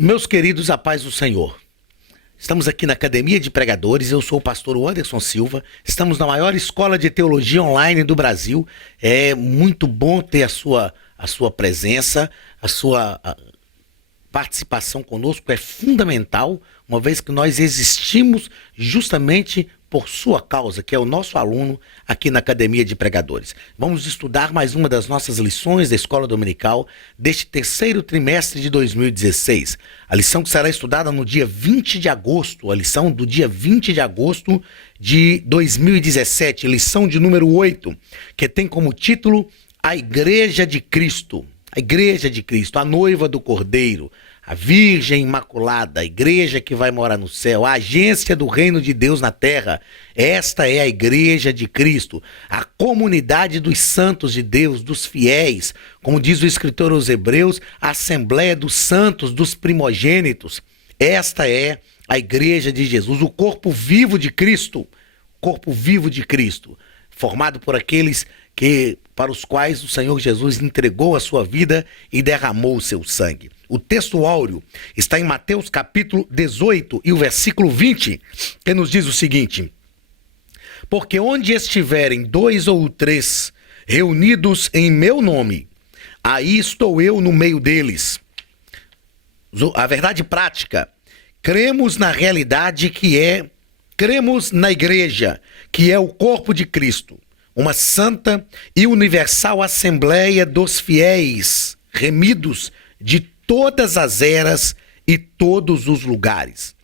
Meus queridos, a paz do Senhor. Estamos aqui na Academia de Pregadores, eu sou o pastor Anderson Silva, estamos na maior escola de teologia online do Brasil. É muito bom ter a sua presença, a sua participação conosco é fundamental, uma vez que nós existimos justamente por sua causa, que é o nosso aluno aqui na Academia de Pregadores. Vamos estudar mais uma das nossas lições da Escola Dominical deste terceiro trimestre de 2016. A lição que será estudada no dia 20 de agosto, a lição do dia 20 de agosto de 2017, lição de número 8, que tem como título A Igreja de Cristo. A Igreja de Cristo, a noiva do Cordeiro, a Virgem Imaculada, a igreja que vai morar no céu, a agência do reino de Deus na terra. Esta é a Igreja de Cristo, a comunidade dos santos de Deus, dos fiéis, como diz o escritor aos Hebreus, a Assembleia dos Santos, dos primogênitos. Esta é a Igreja de Jesus, o corpo vivo de Cristo, formado por aqueles para os quais o Senhor Jesus entregou a sua vida e derramou o seu sangue. O texto áureo está em Mateus capítulo 18 e o versículo 20, que nos diz o seguinte: porque onde estiverem 2 ou 3 reunidos em meu nome, aí estou eu no meio deles. A verdade prática, cremos na realidade cremos na igreja, que é o corpo de Cristo, uma santa e universal assembleia dos fiéis, remidos de todas as eras e todos os lugares.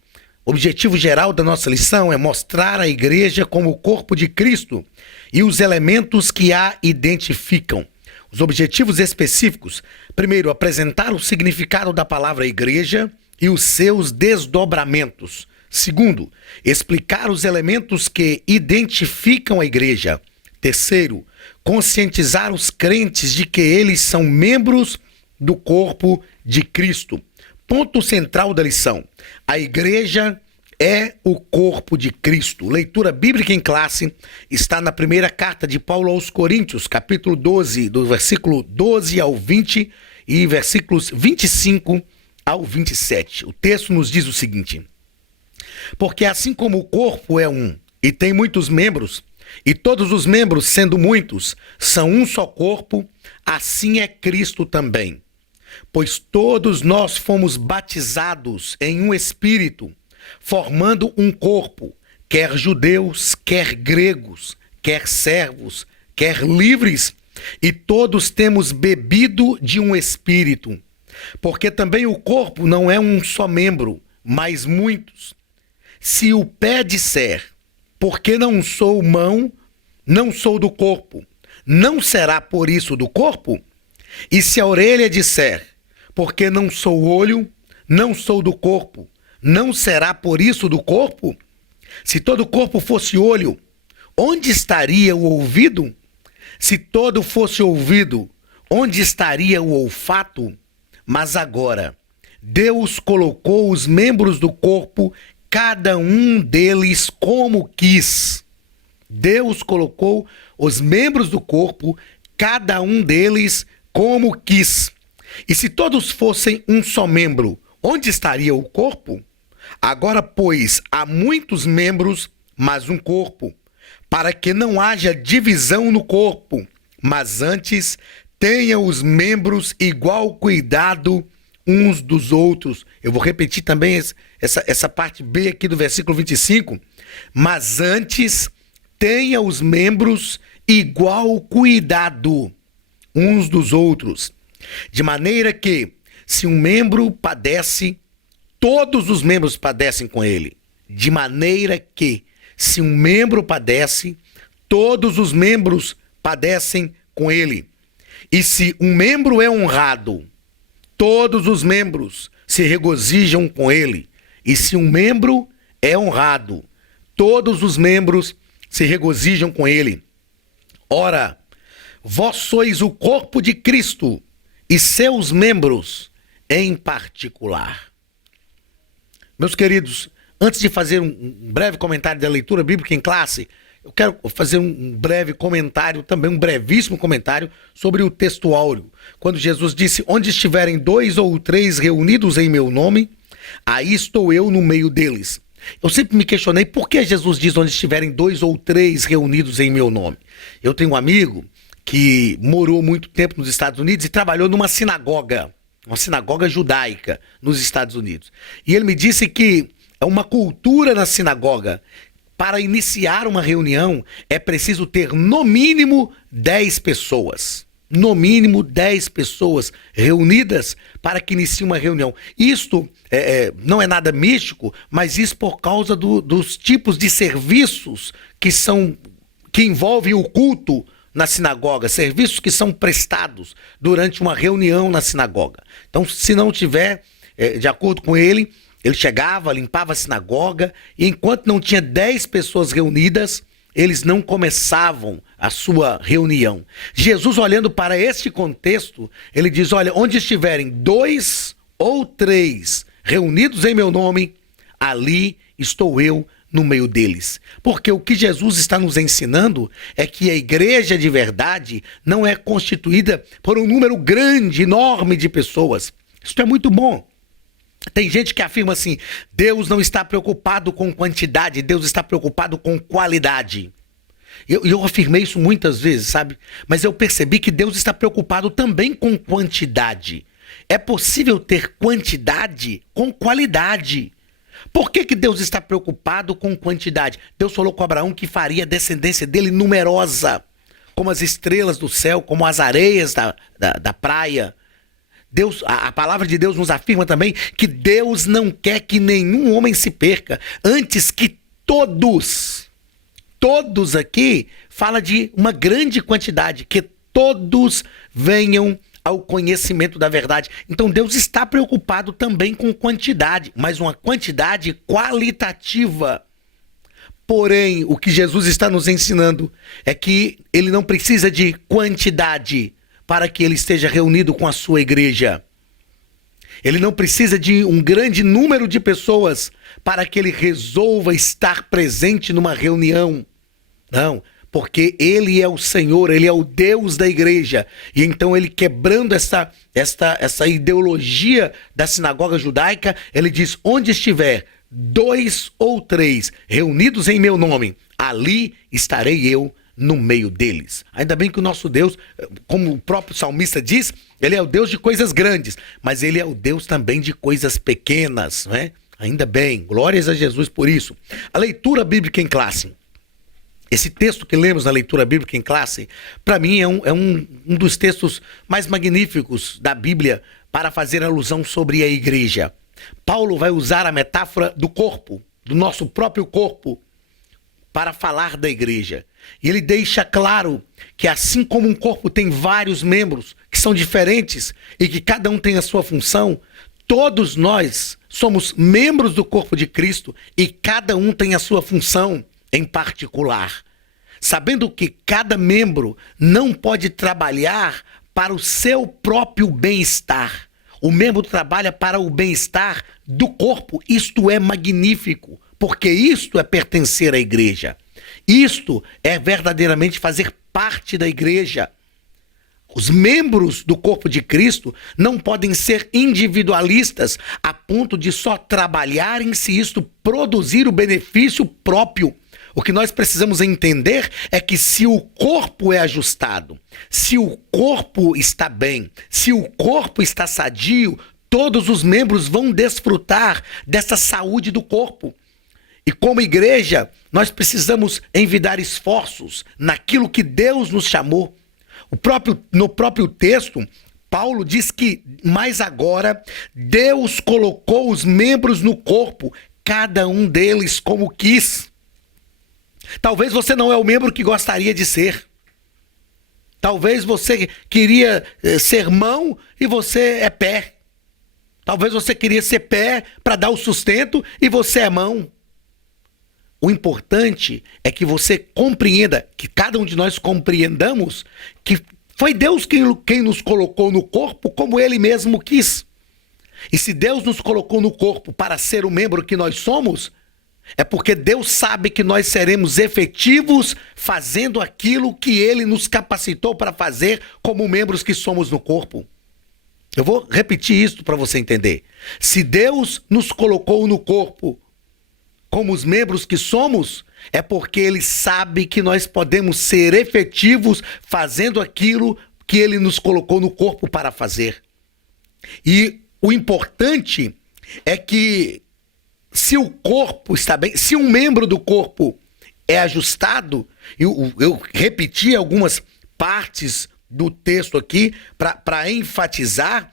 O objetivo geral da nossa lição é mostrar a igreja como o corpo de Cristo e os elementos que a identificam. Os objetivos específicos: primeiro, apresentar o significado da palavra igreja e os seus desdobramentos. Segundo, explicar os elementos que identificam a igreja. Terceiro, conscientizar os crentes de que eles são membros do corpo de Cristo. Ponto central da lição: a igreja é o corpo de Cristo. Leitura bíblica em classe está na primeira carta de Paulo aos Coríntios, capítulo 12, do versículo 12 ao 20 e versículos 25 ao 27. O texto nos diz o seguinte: porque assim como o corpo é um e tem muitos membros, e todos os membros, sendo muitos, são um só corpo, assim é Cristo também. Pois todos nós fomos batizados em um espírito, formando um corpo, quer judeus, quer gregos, quer servos, quer livres, e todos temos bebido de um espírito. Porque também o corpo não é um só membro, mas muitos. Se o pé disser, porque não sou mão, não sou do corpo, não será por isso do corpo? E se a orelha disser, porque não sou olho, não sou do corpo, não será por isso do corpo? Se todo o corpo fosse olho, onde estaria o ouvido? Se todo fosse ouvido, onde estaria o olfato? Mas agora, Deus colocou os membros do corpo, cada um deles como quis. Deus colocou os membros do corpo, cada um deles como quis. E se todos fossem um só membro, onde estaria o corpo? Agora, pois, há muitos membros, mas um corpo, para que não haja divisão no corpo, mas antes tenha os membros igual cuidado uns dos outros. Eu vou repetir também essa parte B aqui do versículo 25. Mas antes tenha os membros igual cuidado uns dos outros. De maneira que, se um membro padece, todos os membros padecem com ele. De maneira que, se um membro padece, todos os membros padecem com ele. E se um membro é honrado, todos os membros se regozijam com ele. E se um membro é honrado, todos os membros se regozijam com ele. Ora, vós sois o corpo de Cristo e seus membros em particular. Meus queridos, antes de fazer um breve comentário da leitura bíblica em classe, eu quero fazer um breve comentário, também um brevíssimo comentário sobre o texto áureo. Quando Jesus disse, onde estiverem 2 ou 3 reunidos em meu nome, aí estou eu no meio deles. Eu sempre me questionei por que Jesus diz onde estiverem 2 ou 3 reunidos em meu nome. Eu tenho um amigo que morou muito tempo nos Estados Unidos e trabalhou numa sinagoga judaica nos Estados Unidos. E ele me disse que é uma cultura na sinagoga. Para iniciar uma reunião, é preciso ter no mínimo 10 pessoas. No mínimo 10 pessoas reunidas para que inicie uma reunião. Isto não é nada místico, mas isso por causa dos tipos de serviços que envolvem o culto na sinagoga, serviços que são prestados durante uma reunião na sinagoga. Então, se não tiver, de acordo com ele chegava, limpava a sinagoga, e enquanto não tinha 10 pessoas reunidas, eles não começavam a sua reunião. Jesus, olhando para este contexto, ele diz, olha, onde estiverem 2 ou 3 reunidos em meu nome, ali estou eu no meio deles. Porque o que Jesus está nos ensinando é que a igreja de verdade não é constituída por um número grande, enorme de pessoas. Isso é muito bom. Tem gente que afirma assim, Deus não está preocupado com quantidade, Deus está preocupado com qualidade. Eu afirmei isso muitas vezes, sabe? Mas eu percebi que Deus está preocupado também com quantidade. É possível ter quantidade com qualidade. Por que Deus está preocupado com quantidade? Deus falou com Abraão que faria a descendência dele numerosa, como as estrelas do céu, como as areias da praia. A palavra de Deus nos afirma também que Deus não quer que nenhum homem se perca, antes que todos aqui, fala de uma grande quantidade, que todos venham ao conhecimento da verdade. Então Deus está preocupado também com quantidade, mas uma quantidade qualitativa. Porém, o que Jesus está nos ensinando é que ele não precisa de quantidade para que ele esteja reunido com a sua igreja. Ele não precisa de um grande número de pessoas para que ele resolva estar presente numa reunião. Não, porque ele é o Senhor, ele é o Deus da igreja. E então ele, quebrando essa ideologia da sinagoga judaica, ele diz, onde estiver 2 ou 3 reunidos em meu nome, ali estarei eu no meio deles. Ainda bem que o nosso Deus, como o próprio salmista diz, ele é o Deus de coisas grandes, mas ele é o Deus também de coisas pequenas, não é? Ainda bem, glórias a Jesus por isso. A leitura bíblica em classe. Esse texto que lemos na leitura bíblica em classe, para mim é um dos textos mais magníficos da Bíblia para fazer alusão sobre a igreja. Paulo vai usar a metáfora do corpo, do nosso próprio corpo, para falar da igreja. E ele deixa claro que assim como um corpo tem vários membros que são diferentes e que cada um tem a sua função, todos nós somos membros do corpo de Cristo e cada um tem a sua função em particular. Sabendo que cada membro não pode trabalhar para o seu próprio bem-estar. O membro trabalha para o bem-estar do corpo. Isto é magnífico, porque isto é pertencer à igreja. Isto é verdadeiramente fazer parte da igreja. Os membros do corpo de Cristo não podem ser individualistas a ponto de só trabalharem se isto produzir o benefício próprio. O que nós precisamos entender é que se o corpo é ajustado, se o corpo está bem, se o corpo está sadio, todos os membros vão desfrutar dessa saúde do corpo. E como igreja, nós precisamos envidar esforços naquilo que Deus nos chamou. No próprio texto, Paulo diz que, mas agora, Deus colocou os membros no corpo, cada um deles como quis. Talvez você não é o membro que gostaria de ser. Talvez você queria ser mão e você é pé. Talvez você queria ser pé para dar o sustento e você é mão. O importante é que você compreenda, que cada um de nós compreendamos que foi Deus quem nos colocou no corpo como Ele mesmo quis. E se Deus nos colocou no corpo para ser o membro que nós somos, É porque Deus sabe que nós seremos efetivos fazendo aquilo que Ele nos capacitou para fazer como membros que somos no corpo. Eu vou repetir isso para você entender. Se Deus nos colocou no corpo como os membros que somos, é porque Ele sabe que nós podemos ser efetivos fazendo aquilo que Ele nos colocou no corpo para fazer. E o importante é que se o corpo está bem, se um membro do corpo é ajustado, eu repeti algumas partes do texto aqui para enfatizar,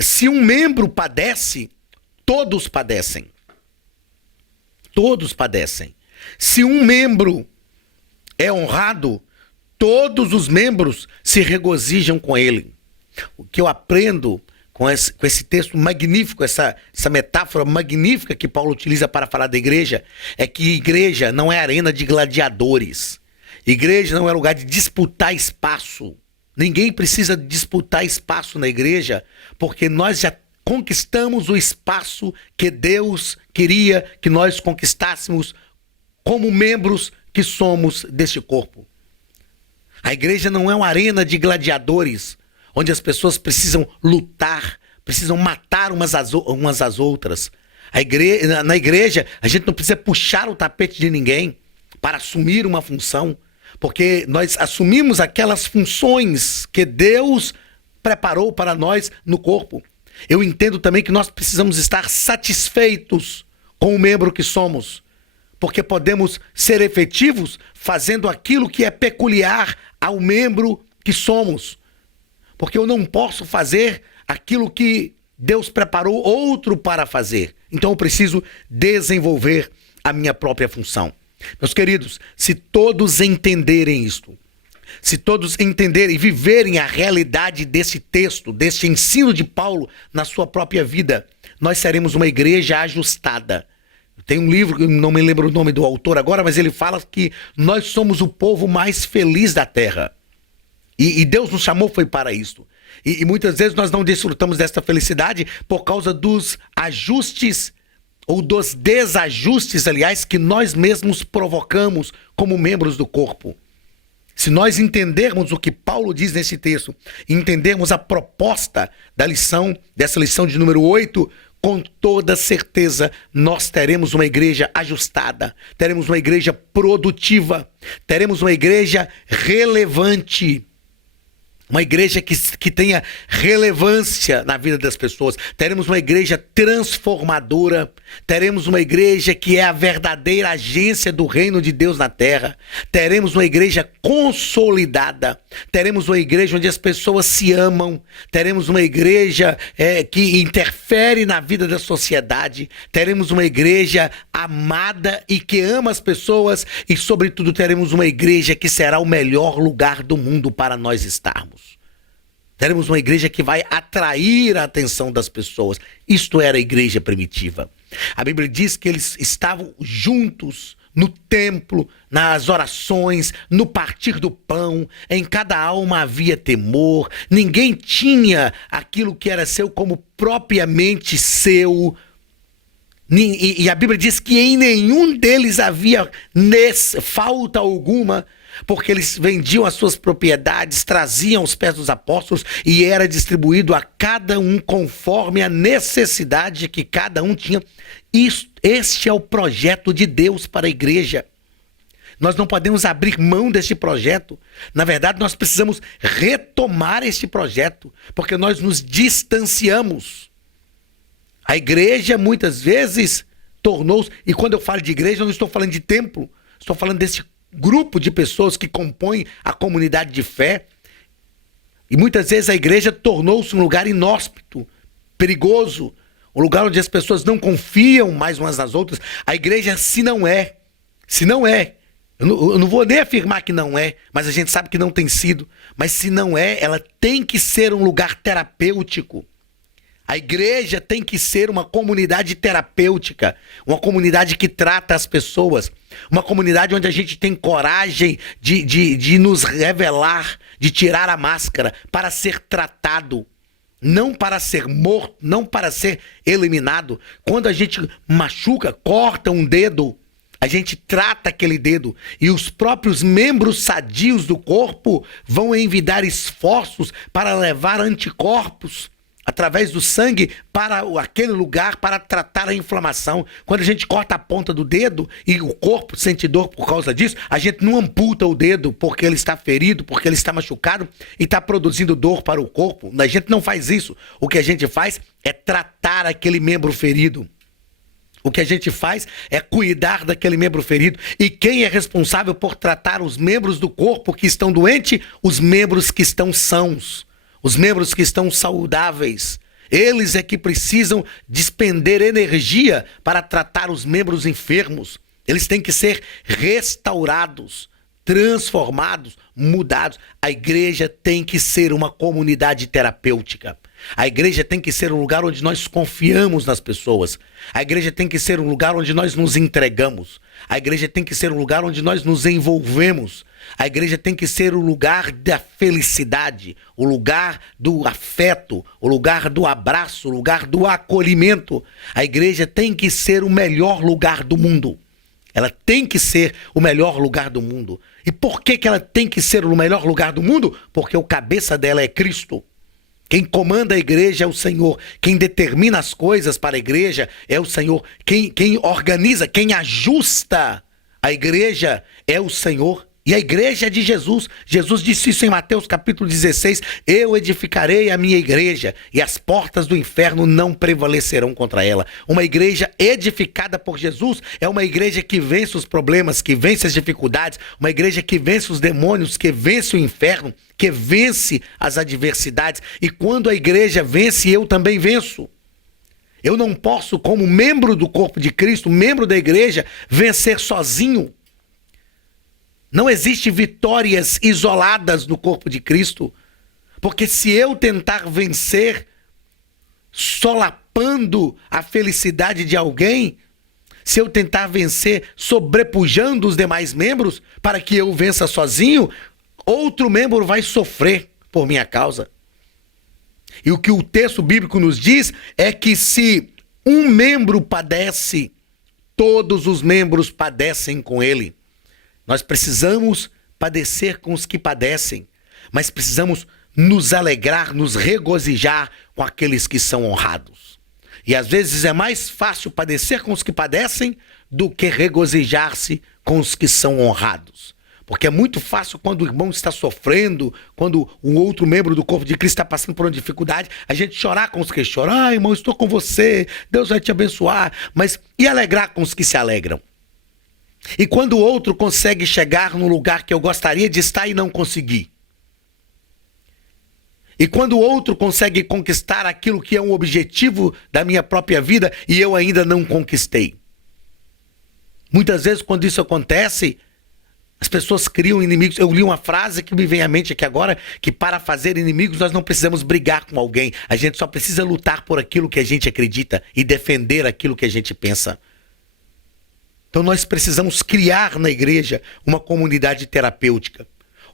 se um membro padece, todos padecem. Todos padecem. Se um membro é honrado, todos os membros se regozijam com ele. O que eu aprendo com esse texto magnífico, essa metáfora magnífica que Paulo utiliza para falar da igreja, é que igreja não é arena de gladiadores. Igreja não é lugar de disputar espaço. Ninguém precisa disputar espaço na igreja, porque nós já conquistamos o espaço que Deus queria que nós conquistássemos como membros que somos deste corpo. A igreja não é uma arena de gladiadores, onde as pessoas precisam lutar, precisam matar umas às outras. Na igreja, a gente não precisa puxar o tapete de ninguém para assumir uma função, porque nós assumimos aquelas funções que Deus preparou para nós no corpo. Eu entendo também que nós precisamos estar satisfeitos com o membro que somos, porque podemos ser efetivos fazendo aquilo que é peculiar ao membro que somos. Porque eu não posso fazer aquilo que Deus preparou outro para fazer. Então eu preciso desenvolver a minha própria função. Meus queridos, se todos entenderem isto, se todos entenderem e viverem a realidade desse texto, desse ensino de Paulo na sua própria vida, nós seremos uma igreja ajustada. Tem um livro, que não me lembro o nome do autor agora, mas ele fala que nós somos o povo mais feliz da terra. E Deus nos chamou foi para isso. E muitas vezes nós não desfrutamos desta felicidade por causa dos ajustes ou dos desajustes, aliás, que nós mesmos provocamos como membros do corpo. Se nós entendermos o que Paulo diz nesse texto, entendermos a proposta dessa lição de número 8, com toda certeza nós teremos uma igreja ajustada, teremos uma igreja produtiva, teremos uma igreja relevante. Uma igreja que tenha relevância na vida das pessoas. Teremos uma igreja transformadora. Teremos uma igreja que é a verdadeira agência do reino de Deus na terra. Teremos uma igreja consolidada. Teremos uma igreja onde as pessoas se amam. Teremos uma igreja que interfere na vida da sociedade. Teremos uma igreja amada e que ama as pessoas. E, sobretudo, teremos uma igreja que será o melhor lugar do mundo para nós estarmos. Teremos uma igreja que vai atrair a atenção das pessoas. Isto era a igreja primitiva. A Bíblia diz que eles estavam juntos no templo, nas orações, no partir do pão. Em cada alma havia temor. Ninguém tinha aquilo que era seu como propriamente seu. E a Bíblia diz que em nenhum deles havia falta alguma, porque eles vendiam as suas propriedades, traziam aos pés dos apóstolos e era distribuído a cada um conforme a necessidade que cada um tinha. Este é o projeto de Deus para a igreja. Nós não podemos abrir mão deste projeto. Na verdade, nós precisamos retomar este projeto, porque nós nos distanciamos. A igreja muitas vezes tornou-se, e quando eu falo de igreja, eu não estou falando de templo, estou falando desse grupo de pessoas que compõem a comunidade de fé. E muitas vezes a igreja tornou-se um lugar inóspito, perigoso, um lugar onde as pessoas não confiam mais umas nas outras. A igreja, se não é, eu não vou nem afirmar que não é, mas a gente sabe que não tem sido, mas se não é, ela tem que ser um lugar terapêutico. A igreja tem que ser uma comunidade terapêutica, uma comunidade que trata as pessoas, uma comunidade onde a gente tem coragem de nos revelar, de tirar a máscara para ser tratado. não para ser morto, não para ser eliminado. Quando a gente machuca, corta um dedo, a gente trata aquele dedo e os próprios membros sadios do corpo vão envidar esforços para levar anticorpos através do sangue para aquele lugar para tratar a inflamação. Quando a gente corta a ponta do dedo e o corpo sente dor por causa disso, a gente não amputa o dedo porque ele está ferido, porque ele está machucado e está produzindo dor para o corpo. A gente não faz isso. O que a gente faz é tratar aquele membro ferido. O que a gente faz é cuidar daquele membro ferido. E quem é responsável por tratar os membros do corpo que estão doentes? Os membros que estão sãos. Os membros que estão saudáveis. Eles é que precisam despender energia para tratar os membros enfermos. Eles têm que ser restaurados, transformados, mudados. A igreja tem que ser uma comunidade terapêutica. A igreja tem que ser um lugar onde nós confiamos nas pessoas. A igreja tem que ser um lugar onde nós nos entregamos. A igreja tem que ser um lugar onde nós nos envolvemos. A igreja tem que ser o lugar da felicidade, o lugar do afeto, o lugar do abraço, o lugar do acolhimento. A igreja tem que ser o melhor lugar do mundo. Ela tem que ser o melhor lugar do mundo. E por que ela tem que ser o melhor lugar do mundo? Porque o cabeça dela é Cristo. Quem comanda a igreja é o Senhor. Quem determina as coisas para a igreja é o Senhor. Quem organiza, quem ajusta a igreja é o Senhor. E a igreja é de Jesus. Jesus disse isso em Mateus capítulo 16. Eu edificarei a minha igreja e as portas do inferno não prevalecerão contra ela. Uma igreja edificada por Jesus é uma igreja que vence os problemas, que vence as dificuldades. Uma igreja que vence os demônios, que vence o inferno, que vence as adversidades. E quando a igreja vence, eu também venço. Eu não posso, como membro do corpo de Cristo, membro da igreja, vencer sozinho. Não existe vitórias isoladas no corpo de Cristo, porque se eu tentar vencer solapando a felicidade de alguém, se eu tentar vencer sobrepujando os demais membros para que eu vença sozinho, outro membro vai sofrer por minha causa. E o que o texto bíblico nos diz é que se um membro padece, todos os membros padecem com ele. Nós precisamos padecer com os que padecem, mas precisamos nos alegrar, nos regozijar com aqueles que são honrados. E às vezes é mais fácil padecer com os que padecem do que regozijar-se com os que são honrados. Porque é muito fácil quando o irmão está sofrendo, quando um outro membro do corpo de Cristo está passando por uma dificuldade, a gente chorar com os que choram. Ah, irmão, estou com você, Deus vai te abençoar. Mas e alegrar com os que se alegram? E quando o outro consegue chegar no lugar que eu gostaria de estar e não consegui? E quando o outro consegue conquistar aquilo que é um objetivo da minha própria vida e eu ainda não conquistei? Muitas vezes quando isso acontece, as pessoas criam inimigos. Eu li uma frase que me vem à mente aqui agora, que para fazer inimigos nós não precisamos brigar com alguém. A gente só precisa lutar por aquilo que a gente acredita e defender aquilo que a gente pensa. Então nós precisamos criar na igreja uma comunidade terapêutica.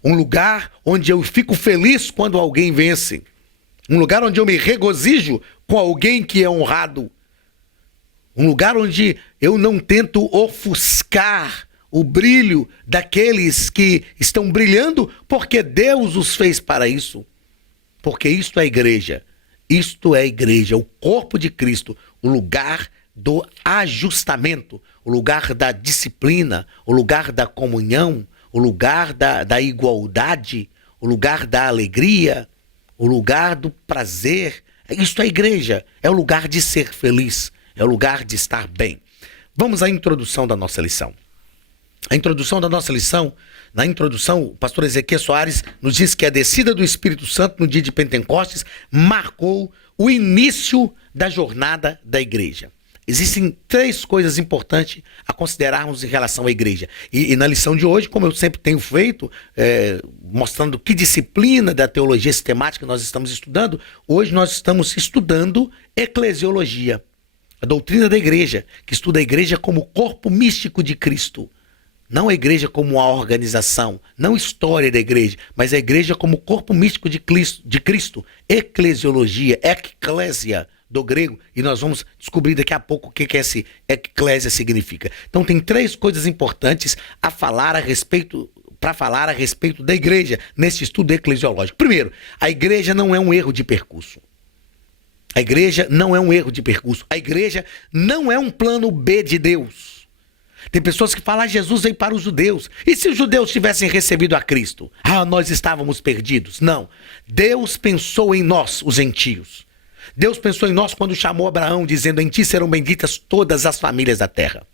Um lugar onde eu fico feliz quando alguém vence. Um lugar onde eu me regozijo com alguém que é honrado. Um lugar onde eu não tento ofuscar o brilho daqueles que estão brilhando porque Deus os fez para isso. Porque isto é a igreja. Isto é a igreja, o corpo de Cristo, o lugar do ajustamento, o lugar da disciplina, o lugar da comunhão, o lugar da igualdade, o lugar da alegria, o lugar do prazer. Isto é a igreja, é o lugar de ser feliz, é o lugar de estar bem. Vamos à introdução da nossa lição. A introdução da nossa lição, na introdução, o pastor Ezequiel Soares nos diz que a descida do Espírito Santo no dia de Pentecostes marcou o início da jornada da igreja. Existem 3 coisas importantes a considerarmos em relação à igreja. E na lição de hoje, como eu sempre tenho feito, mostrando que disciplina da teologia sistemática nós estamos estudando, hoje nós estamos estudando eclesiologia, a doutrina da igreja, que estuda a igreja como corpo místico de Cristo. Não a igreja como uma organização, não história da igreja, mas a igreja como corpo místico de Cristo, eclesiologia, eclésia do grego, e nós vamos descobrir daqui a pouco o que esse eclésia significa. Então tem 3 coisas importantes a falar a respeito, para falar a respeito da igreja nesse estudo eclesiológico. Primeiro, a igreja não é um erro de percurso. A igreja não é um erro de percurso. A igreja não é um plano B de Deus. Tem pessoas que falam, Jesus veio para os judeus. E se os judeus tivessem recebido a Cristo? Nós estávamos perdidos. Não. Deus pensou em nós, os gentios. Deus pensou em nós quando chamou Abraão, dizendo, em ti serão benditas todas as famílias da terra.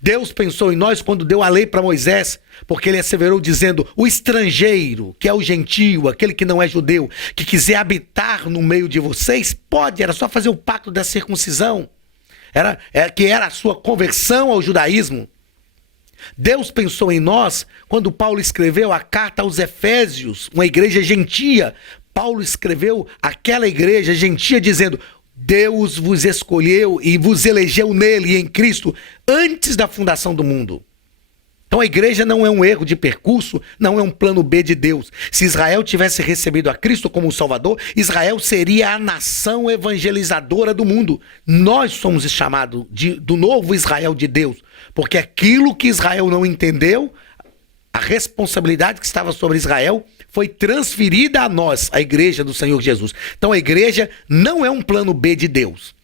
Deus pensou em nós quando deu a lei para Moisés, porque ele asseverou dizendo, o estrangeiro, que é o gentio, aquele que não é judeu, que quiser habitar no meio de vocês, pode, era só fazer o pacto da circuncisão. Que era a sua conversão ao judaísmo. Deus pensou em nós quando Paulo escreveu a carta aos Efésios, uma igreja gentia. Paulo escreveu aquela igreja gentia dizendo, Deus vos escolheu e vos elegeu nele, em Cristo, antes da fundação do mundo. Então a igreja não é um erro de percurso, não é um plano B de Deus. Se Israel tivesse recebido a Cristo como Salvador, Israel seria a nação evangelizadora do mundo. Nós somos chamados do novo Israel de Deus, porque aquilo que Israel não entendeu, a responsabilidade que estava sobre Israel foi transferida a nós, a igreja do Senhor Jesus. Então a igreja não é um plano B de Deus.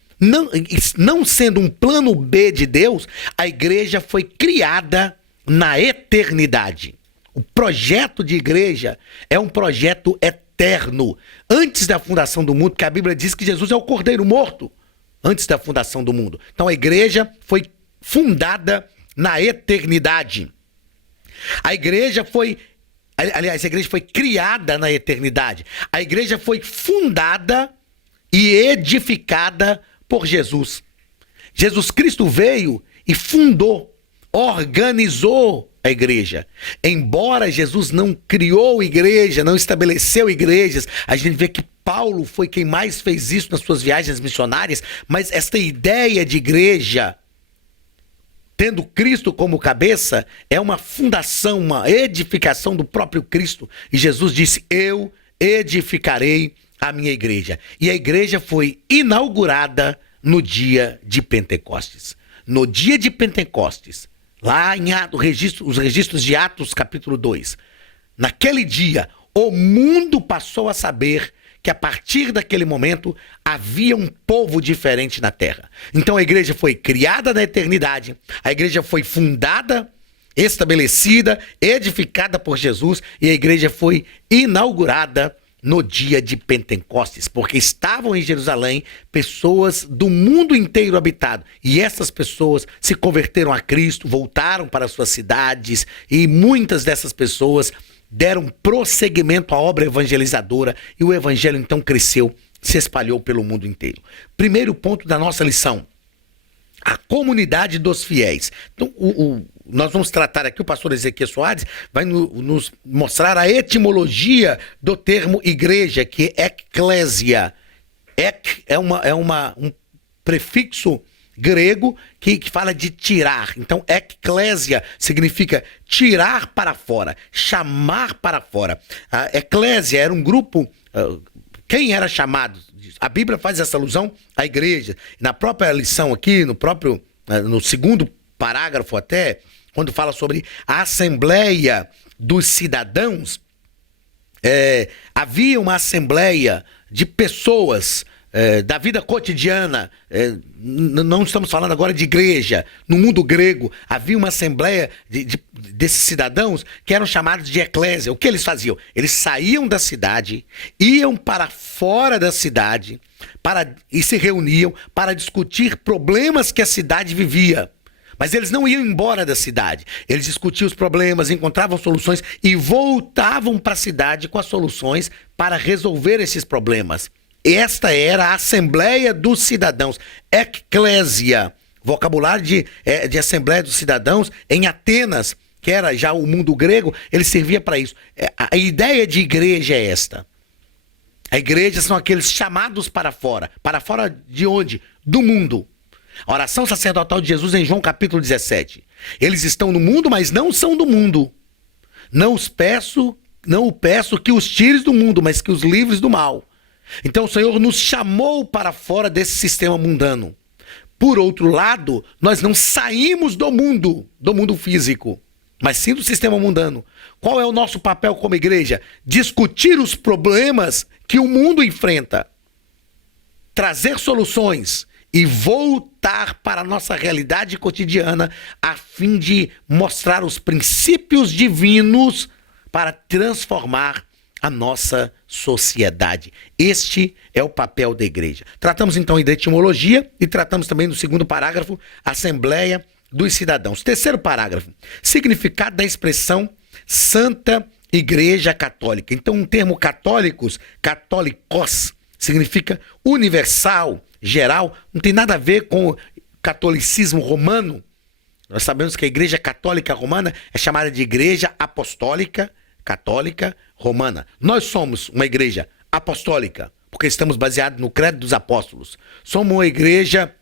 Não sendo um plano B de Deus, a igreja foi criada na eternidade. O projeto de igreja é um projeto eterno. Antes da fundação do mundo, porque a Bíblia diz que Jesus é o Cordeiro morto. Antes da fundação do mundo. Então a igreja foi fundada na eternidade. A igreja foi criada na eternidade. A igreja foi fundada e edificada por Jesus. Jesus Cristo veio e fundou, organizou a igreja. Embora Jesus não criou igreja, não estabeleceu igrejas, a gente vê que Paulo foi quem mais fez isso nas suas viagens missionárias, mas esta ideia de igreja, tendo Cristo como cabeça, é uma fundação, uma edificação do próprio Cristo. E Jesus disse, eu edificarei a minha igreja. E a igreja foi inaugurada no dia de Pentecostes. No dia de Pentecostes, lá em os registros de Atos capítulo 2, naquele dia, o mundo passou a saber que a partir daquele momento havia um povo diferente na terra. Então a igreja foi criada na eternidade, a igreja foi fundada, estabelecida, edificada por Jesus, e a igreja foi inaugurada no dia de Pentecostes, porque estavam em Jerusalém pessoas do mundo inteiro habitado, e essas pessoas se converteram a Cristo, voltaram para suas cidades, e muitas dessas pessoas deram prosseguimento à obra evangelizadora, e o evangelho então cresceu, se espalhou pelo mundo inteiro. Primeiro ponto da nossa lição, a comunidade dos fiéis. Então, nós vamos tratar aqui, o pastor Ezequiel Soares vai nos mostrar a etimologia do termo igreja, que é eclésia. É um prefixo grego que fala de tirar. Então, eclésia significa tirar para fora, chamar para fora. A eclésia era um grupo... Quem era chamado? A Bíblia faz essa alusão à igreja. Na própria lição aqui, no segundo parágrafo até, quando fala sobre a Assembleia dos Cidadãos, havia uma assembleia de pessoas da vida cotidiana, não estamos falando agora de igreja. No mundo grego havia uma assembleia desses cidadãos que eram chamados de eclésia. O que eles faziam? Eles saíam da cidade, iam para fora da cidade e se reuniam para discutir problemas que a cidade vivia. Mas eles não iam embora da cidade. Eles discutiam os problemas, encontravam soluções e voltavam para a cidade com as soluções para resolver esses problemas. Esta era a Assembleia dos Cidadãos, eclésia, vocabulário de Assembleia dos Cidadãos em Atenas, que era já o mundo grego, ele servia para isso. A ideia de igreja é esta. A igreja são aqueles chamados para fora de onde? Do mundo. A oração sacerdotal de Jesus em João capítulo 17. Eles estão no mundo, mas não são do mundo. Não o peço que os tires do mundo, mas que os livres do mal. Então o Senhor nos chamou para fora desse sistema mundano. Por outro lado, nós não saímos do mundo físico, mas sim do sistema mundano. Qual é o nosso papel como igreja? Discutir os problemas que o mundo enfrenta, trazer soluções e voltar para a nossa realidade cotidiana a fim de mostrar os princípios divinos para transformar a nossa sociedade. Este é o papel da igreja. Tratamos então da etimologia e tratamos também do segundo parágrafo, Assembleia dos Cidadãos. Terceiro parágrafo, significado da expressão Santa Igreja Católica. Então, um termo católicos, católicos, significa universal, geral, não tem nada a ver com o catolicismo romano. Nós sabemos que a Igreja Católica Romana é chamada de Igreja Apostólica Católica Romana. Nós somos uma igreja apostólica, porque estamos baseados no credo dos apóstolos. Somos uma igreja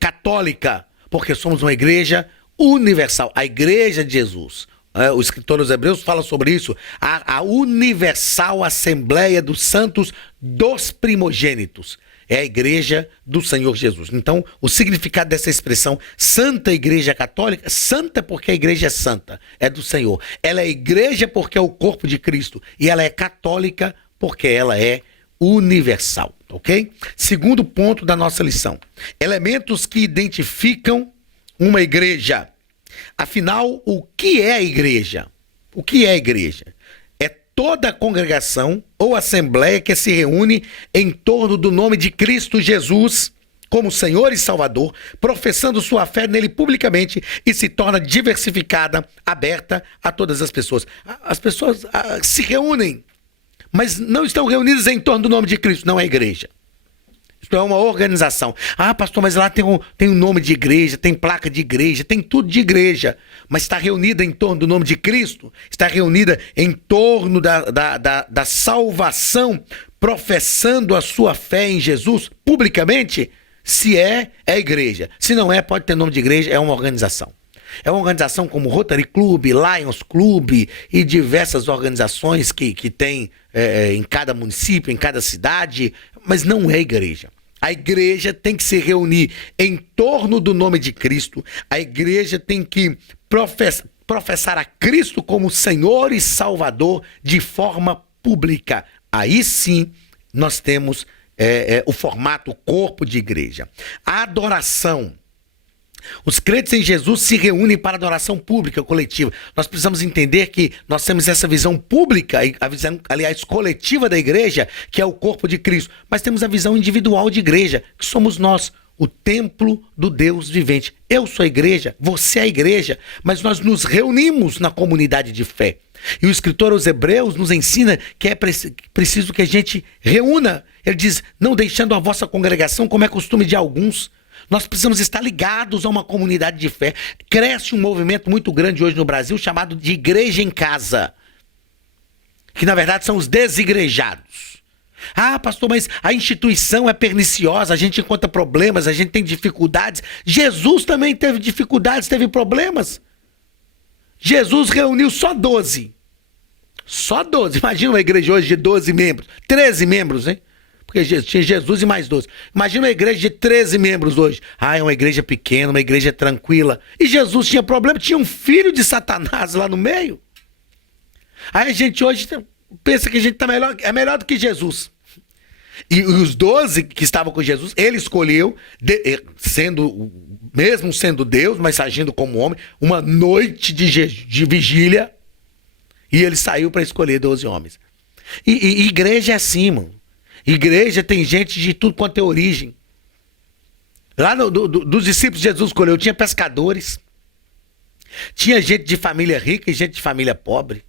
católica, porque somos uma igreja universal, a igreja de Jesus. O escritor dos Hebreus fala sobre isso, a universal Assembleia dos Santos dos Primogênitos. É a igreja do Senhor Jesus. Então, o significado dessa expressão, Santa Igreja Católica, santa porque a igreja é santa, é do Senhor. Ela é igreja porque é o corpo de Cristo. E ela é católica porque ela é universal, ok? Segundo ponto da nossa lição. Elementos que identificam uma igreja. Afinal, o que é a igreja? O que é a igreja? Toda a congregação ou assembleia que se reúne em torno do nome de Cristo Jesus como Senhor e Salvador, professando sua fé nele publicamente e se torna diversificada, aberta a todas as pessoas. As pessoas se reúnem, mas não estão reunidas em torno do nome de Cristo, não é igreja. Isto é uma organização. Ah, pastor, mas lá tem um nome de igreja, tem placa de igreja, tem tudo de igreja. Mas está reunida em torno do nome de Cristo? Está reunida em torno da salvação, professando a sua fé em Jesus publicamente? Se é igreja. Se não é, pode ter nome de igreja, é uma organização. É uma organização como Rotary Club, Lions Club e diversas organizações que tem em cada município, em cada cidade, mas não é igreja. A igreja tem que se reunir em torno do nome de Cristo. A igreja tem que professar a Cristo como Senhor e Salvador de forma pública. Aí sim nós temos o formato corpo de igreja. A adoração. Os crentes em Jesus se reúnem para adoração pública, coletiva. Nós precisamos entender que nós temos essa visão pública, a visão, aliás, coletiva da igreja, que é o corpo de Cristo. Mas temos a visão individual de igreja, que somos nós, o templo do Deus vivente. Eu sou a igreja, você é a igreja, mas nós nos reunimos na comunidade de fé. E o escritor aos Hebreus nos ensina que é preciso que a gente reúna. Ele diz, não deixando a vossa congregação como é costume de alguns. Nós precisamos estar ligados a uma comunidade de fé. Cresce um movimento muito grande hoje no Brasil chamado de igreja em casa, que na verdade são os desigrejados. Ah, pastor, mas a instituição é perniciosa, a gente encontra problemas, a gente tem dificuldades. Jesus também teve dificuldades, teve problemas. Jesus reuniu só 12. Só 12. Imagina uma igreja hoje de 12 membros, 13 membros, hein? Porque tinha Jesus e mais 12. Imagina uma igreja de 13 membros hoje. Ah, é uma igreja pequena, uma igreja tranquila. E Jesus tinha problema, tinha um filho de Satanás lá no meio. Aí a gente hoje pensa que a gente é melhor do que Jesus. E os 12 que estavam com Jesus, ele escolheu, mesmo sendo Deus, mas agindo como homem, uma noite de vigília, e ele saiu para escolher 12 homens. E igreja é assim, mano. Igreja tem gente de tudo quanto é origem. Lá dos discípulos de Jesus escolheu, tinha pescadores, tinha gente de família rica e gente de família pobre,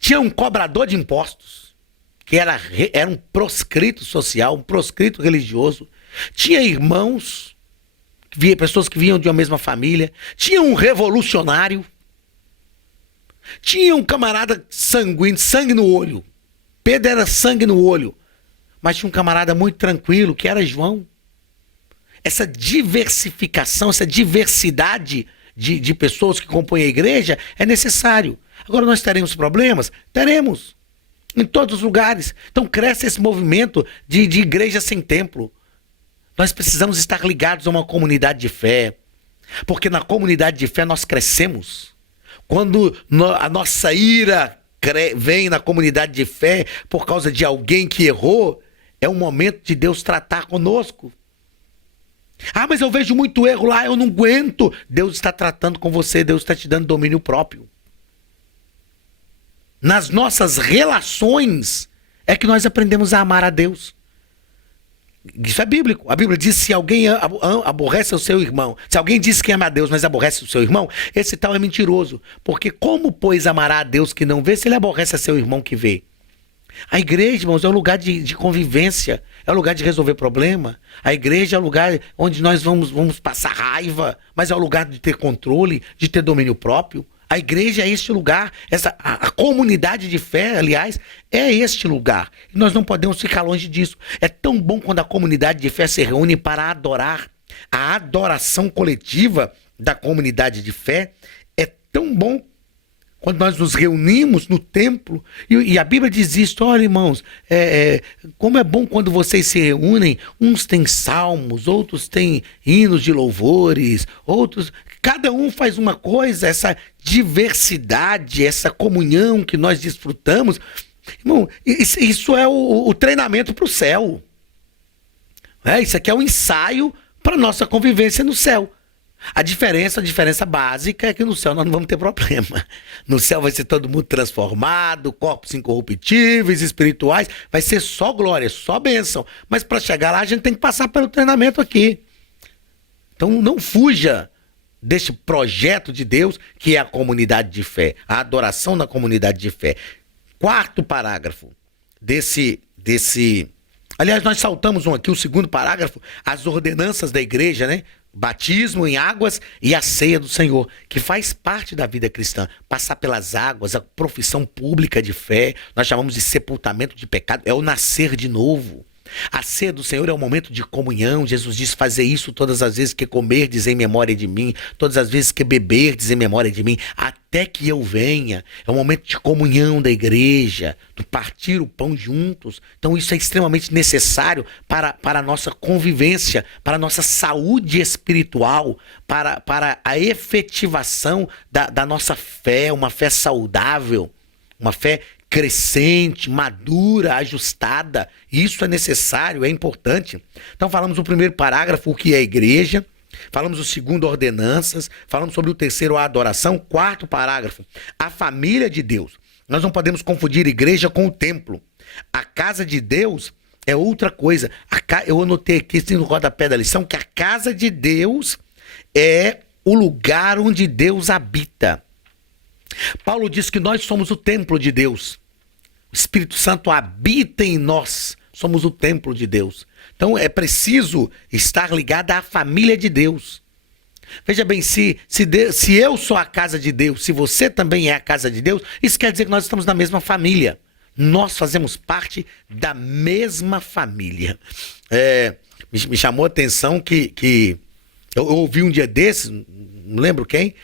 tinha um cobrador de impostos, que era um proscrito social, um proscrito religioso, tinha irmãos, pessoas que vinham de uma mesma família, tinha um revolucionário, tinha um camarada sanguíneo, sangue no olho, Pedro era sangue no olho, mas tinha um camarada muito tranquilo, que era João. essa diversificação, essa diversidade de pessoas que compõem a igreja é necessário. Agora nós teremos problemas? Teremos. Em todos os lugares. Então cresce esse movimento de igreja sem templo. Nós precisamos estar ligados a uma comunidade de fé. Porque na comunidade de fé nós crescemos. Quando a nossa ira vem na comunidade de fé por causa de alguém que errou, é um momento de Deus tratar conosco. Ah, mas eu vejo muito erro lá, eu não aguento. Deus está tratando com você, Deus está te dando domínio próprio. Nas nossas relações é que nós aprendemos a amar a Deus. Isso é bíblico. A Bíblia diz: se alguém aborrece o seu irmão, se alguém diz que ama a Deus, mas aborrece o seu irmão, esse tal é mentiroso. Porque como, pois, amará a Deus que não vê, se ele aborrece a seu irmão que vê? A igreja, irmãos, é um lugar de convivência, é um lugar de resolver problema. A igreja é um lugar onde nós vamos passar raiva, mas é um lugar de ter controle, de ter domínio próprio. A igreja é este lugar, a comunidade de fé, aliás, é este lugar. E nós não podemos ficar longe disso. É tão bom quando a comunidade de fé se reúne para adorar. A adoração coletiva da comunidade de fé é tão bom quando nós nos reunimos no templo. E a Bíblia diz isso: olha, irmãos, como é bom quando vocês se reúnem. Uns têm salmos, outros têm hinos de louvores, outros... Cada um faz uma coisa, essa diversidade, essa comunhão que nós desfrutamos. Irmão, isso é o treinamento para o céu. Isso aqui é um ensaio para a nossa convivência no céu. A diferença básica é que no céu nós não vamos ter problema. No céu vai ser todo mundo transformado, corpos incorruptíveis, espirituais. Vai ser só glória, só bênção. Mas para chegar lá a gente tem que passar pelo treinamento aqui. Então não fuja deste projeto de Deus, que é a comunidade de fé, a adoração na comunidade de fé. Quarto parágrafo desse... Aliás, nós saltamos aqui, o segundo parágrafo, as ordenanças da igreja, né? Batismo em águas e a ceia do Senhor, que faz parte da vida cristã. Passar pelas águas, a profissão pública de fé, nós chamamos de sepultamento de pecado, é o nascer de novo. A ceia do Senhor é um momento de comunhão. Jesus diz: fazer isso todas as vezes que comerdes em memória de mim, todas as vezes que beberdes em memória de mim, até que eu venha. É um momento de comunhão da igreja, de partir o pão juntos. Então isso é extremamente necessário para a nossa convivência, para a nossa saúde espiritual, para a efetivação da nossa fé, uma fé saudável, uma fé crescente, madura, ajustada. Isso é necessário, é importante. Então falamos o primeiro parágrafo, o que é a igreja. Falamos o segundo, ordenanças. Falamos sobre o terceiro, a adoração. Quarto parágrafo, a família de Deus. Nós não podemos confundir igreja com o templo. A casa de Deus é outra coisa. Eu anotei aqui no rodapé da lição que a casa de Deus é o lugar onde Deus habita. Paulo diz que nós somos o templo de Deus. O Espírito Santo habita em nós. Somos o templo de Deus. Então é preciso estar ligado à família de Deus. Veja bem, se eu sou a casa de Deus, se você também é a casa de Deus, isso quer dizer que nós estamos na mesma família. Nós fazemos parte da mesma família. Me chamou a atenção que eu ouvi um dia desses, não lembro quem,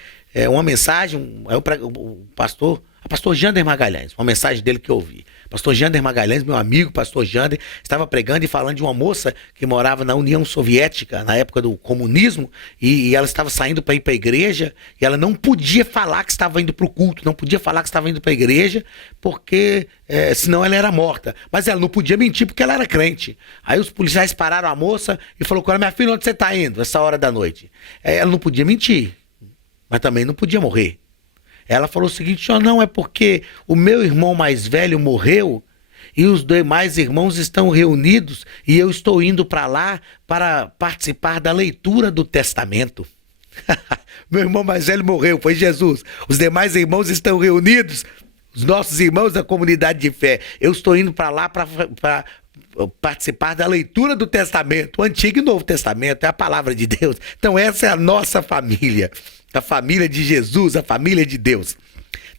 uma mensagem, o pastor Jander Magalhães, uma mensagem dele que eu ouvi. Pastor Jander Magalhães, meu amigo, pastor Jander, estava pregando e falando de uma moça que morava na União Soviética, na época do comunismo, e ela estava saindo para ir para a igreja, e ela não podia falar que estava indo para o culto, não podia falar que estava indo para a igreja, porque senão ela era morta. Mas ela não podia mentir porque ela era crente. Aí os policiais pararam a moça e falaram com ela: minha filha, onde você está indo essa hora da noite? Ela não podia mentir, mas também não podia morrer. Ela falou o seguinte: não, é porque o meu irmão mais velho morreu e os demais irmãos estão reunidos e eu estou indo para lá para participar da leitura do testamento. Meu irmão mais velho morreu, foi Jesus. Os demais irmãos estão reunidos, os nossos irmãos da comunidade de fé. Eu estou indo para lá para participar da leitura do testamento. O Antigo e Novo Testamento é a palavra de Deus. Então essa é a nossa família. A família de Jesus, a família de Deus.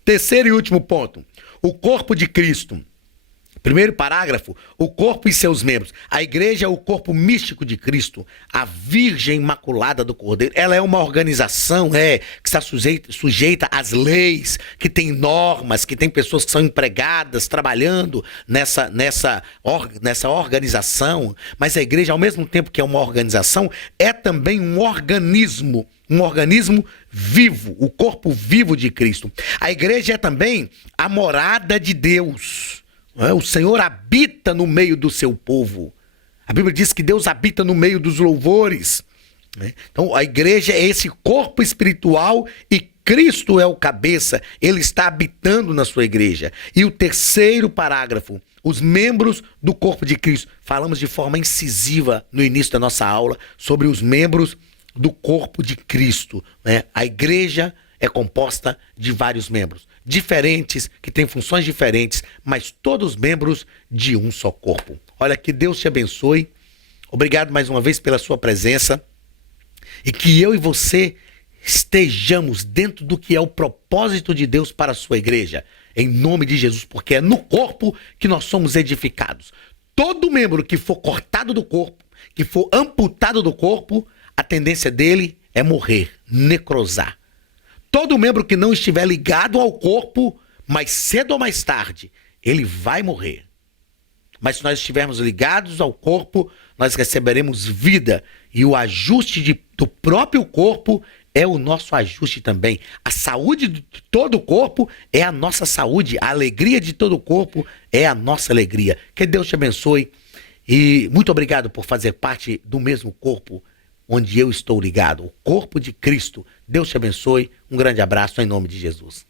Terceiro e último ponto, o corpo de Cristo. Primeiro parágrafo, o corpo e seus membros. A igreja é o corpo místico de Cristo, a Virgem Imaculada do Cordeiro. Ela é uma organização que está sujeita às leis, que tem normas, que tem pessoas que são empregadas, trabalhando nessa organização. Mas a igreja, ao mesmo tempo que é uma organização, é também um organismo vivo, o corpo vivo de Cristo. A igreja é também a morada de Deus. O Senhor habita no meio do seu povo. A Bíblia diz que Deus habita no meio dos louvores. Então a igreja é esse corpo espiritual e Cristo é o cabeça. Ele está habitando na sua igreja. E o terceiro parágrafo, os membros do corpo de Cristo. Falamos de forma incisiva no início da nossa aula sobre os membros do corpo de Cristo. A igreja é composta de vários membros diferentes, que têm funções diferentes, mas todos membros de um só corpo. Olha, que Deus te abençoe. Obrigado mais uma vez pela sua presença e que eu e você estejamos dentro do que é o propósito de Deus para a sua igreja, em nome de Jesus, porque é no corpo que nós somos edificados. Todo membro que for cortado do corpo, que for amputado do corpo, a tendência dele é morrer, necrosar. Todo membro que não estiver ligado ao corpo, mais cedo ou mais tarde, ele vai morrer. Mas se nós estivermos ligados ao corpo, nós receberemos vida. E o ajuste do próprio corpo é o nosso ajuste também. A saúde de todo o corpo é a nossa saúde. A alegria de todo o corpo é a nossa alegria. Que Deus te abençoe. E muito obrigado por fazer parte do mesmo corpo onde eu estou ligado, o corpo de Cristo. Deus te abençoe. Um grande abraço em nome de Jesus.